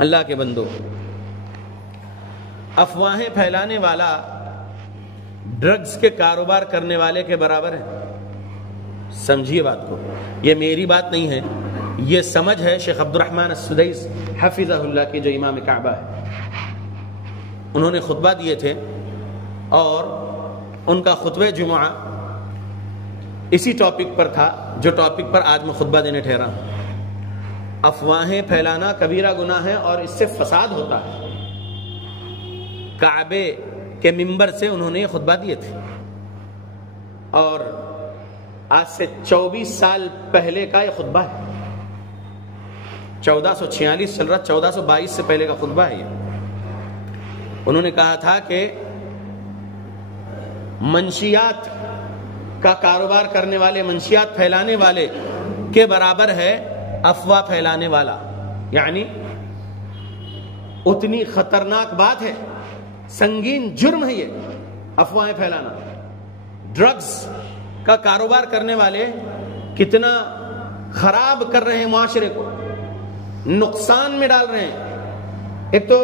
اللہ کے بندو، افواہیں پھیلانے والا ڈرگز کے کاروبار کرنے والے کے برابر ہے. سمجھیے بات کو، یہ میری بات نہیں ہے، یہ سمجھ ہے شیخ عبد الرحمن السدیس حفظہ اللہ کی، جو امام کعبہ ہے. انہوں نے خطبہ دیے تھے اور ان کا خطبہ جمعہ اسی ٹاپک پر تھا جو ٹاپک پر آج میں خطبہ دینے ٹھہرا ہوں. افواہیں پھیلانا کبیرہ گناہ ہے اور اس سے فساد ہوتا ہے. کعبے کے منبر سے انہوں نے یہ خطبہ دیے تھے اور آج سے 24 سال پہلے کا یہ خطبہ ہے. 1446 چل رہا، 1422 سے پہلے کا خطبہ ہے یہ. انہوں نے کہا تھا کہ منشیات کا کاروبار کرنے والے، منشیات پھیلانے والے کے برابر ہے افواہ پھیلانے والا. یعنی اتنی خطرناک بات ہے، سنگین جرم ہے یہ افواہیں پھیلانا. ڈرگز کا کاروبار کرنے والے کتنا خراب کر رہے ہیں معاشرے کو، نقصان میں ڈال رہے ہیں. ایک تو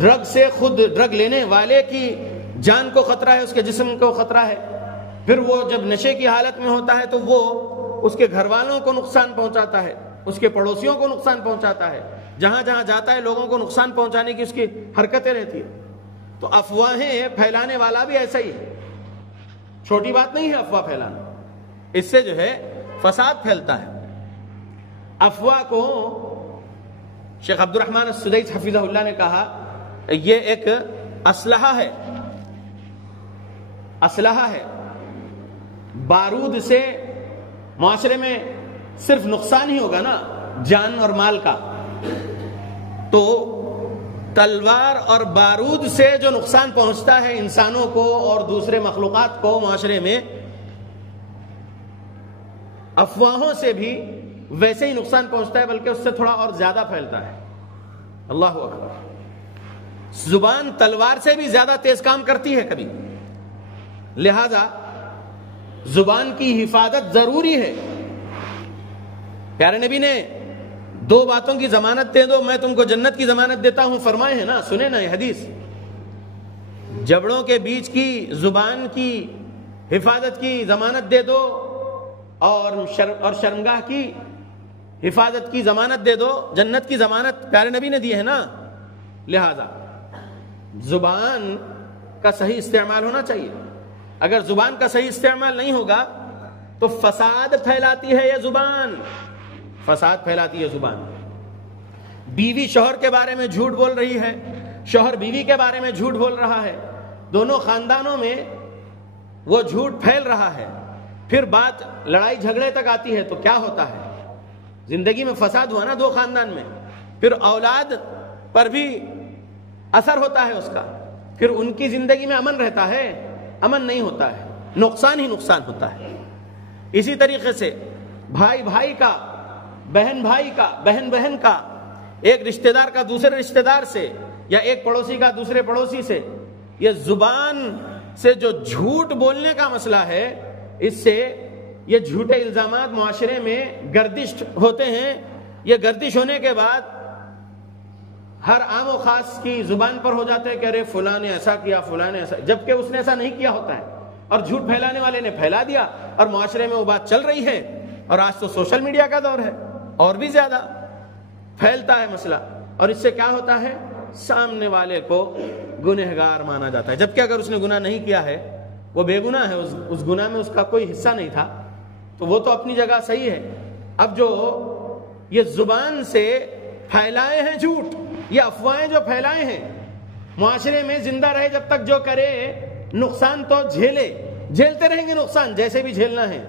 ڈرگ سے خود ڈرگ لینے والے کی جان کو خطرہ ہے، اس کے جسم کو خطرہ ہے. پھر وہ جب نشے کی حالت میں ہوتا ہے تو وہ اس کے گھر والوں کو نقصان پہنچاتا ہے، اس کے پڑوسیوں کو نقصان پہنچاتا ہے. جہاں جہاں جاتا ہے لوگوں کو نقصان پہنچانے کی اس کی حرکتیں رہتی ہیں. تو افواہیں پھیلانے والا بھی ایسا ہی ہے، چھوٹی بات نہیں ہے افواہ پھیلانا. اس سے جو ہے فساد پھیلتا ہے. افواہ کو شیخ عبد الرحمن السدیس حفظہ اللہ نے کہا یہ ایک اسلحہ ہے، اسلحہ ہے. بارود سے معاشرے میں صرف نقصان ہی ہوگا نا، جان اور مال کا. تو تلوار اور بارود سے جو نقصان پہنچتا ہے انسانوں کو اور دوسرے مخلوقات کو معاشرے میں، افواہوں سے بھی ویسے ہی نقصان پہنچتا ہے، بلکہ اس سے تھوڑا اور زیادہ پھیلتا ہے. اللہ اکبر. زبان تلوار سے بھی زیادہ تیز کام کرتی ہے کبھی، لہذا زبان کی حفاظت ضروری ہے. پیارے نبی نے 2 باتوں کی ضمانت دے دو میں تم کو جنت کی ضمانت دیتا ہوں فرمائے ہیں نا، سنے نا یہ حدیث. جبڑوں کے بیچ کی زبان کی حفاظت کی ضمانت دے دو اور شرمگاہ کی حفاظت کی ضمانت دے دو، جنت کی ضمانت پیارے نبی نے دی ہے نا. لہذا زبان کا صحیح استعمال ہونا چاہیے. اگر زبان کا صحیح استعمال نہیں ہوگا تو فساد پھیلاتی ہے یہ زبان، فساد پھیلاتی ہے زبان. بیوی شوہر کے بارے میں جھوٹ بول رہی ہے، شوہر بیوی کے بارے میں جھوٹ بول رہا ہے، دونوں خاندانوں میں وہ جھوٹ پھیل رہا ہے. پھر بات لڑائی جھگڑے تک آتی ہے تو کیا ہوتا ہے؟ زندگی میں فساد ہوا نا 2 خاندان میں. پھر اولاد پر بھی اثر ہوتا ہے اس کا، پھر ان کی زندگی میں امن رہتا ہے؟ امن نہیں ہوتا ہے، نقصان ہی نقصان ہوتا ہے. اسی طریقے سے بھائی بھائی کا، بہن بھائی کا، بہن بہن کا، ایک رشتہ دار کا دوسرے رشتہ دار سے، یا ایک پڑوسی کا دوسرے پڑوسی سے، یہ زبان سے جو جھوٹ بولنے کا مسئلہ ہے، اس سے یہ جھوٹے الزامات معاشرے میں گردش ہوتے ہیں. یہ گردش ہونے کے بعد ہر عام و خاص کی زبان پر ہو جاتے ہیں کہ ارے فلاں نے ایسا کیا، فلاں نے ایسا، جبکہ اس نے ایسا نہیں کیا ہوتا ہے اور جھوٹ پھیلانے والے نے پھیلا دیا اور معاشرے میں وہ بات چل رہی ہے. اور آج تو سوشل میڈیا کا دور ہے، اور بھی زیادہ پھیلتا ہے مسئلہ. اور اس سے کیا ہوتا ہے؟ سامنے والے کو گنہگار مانا جاتا ہے، جبکہ اگر اس نے گناہ نہیں کیا ہے، وہ بے گناہ ہے، اس گناہ میں اس کا کوئی حصہ نہیں تھا، تو وہ تو اپنی جگہ صحیح ہے. اب جو یہ زبان سے پھیلائے ہیں جھوٹ، یہ افواہیں جو پھیلائے ہیں، معاشرے میں زندہ رہے جب تک جو کرے، نقصان تو جھیلتے رہیں گے، نقصان جیسے بھی جھیلنا ہے.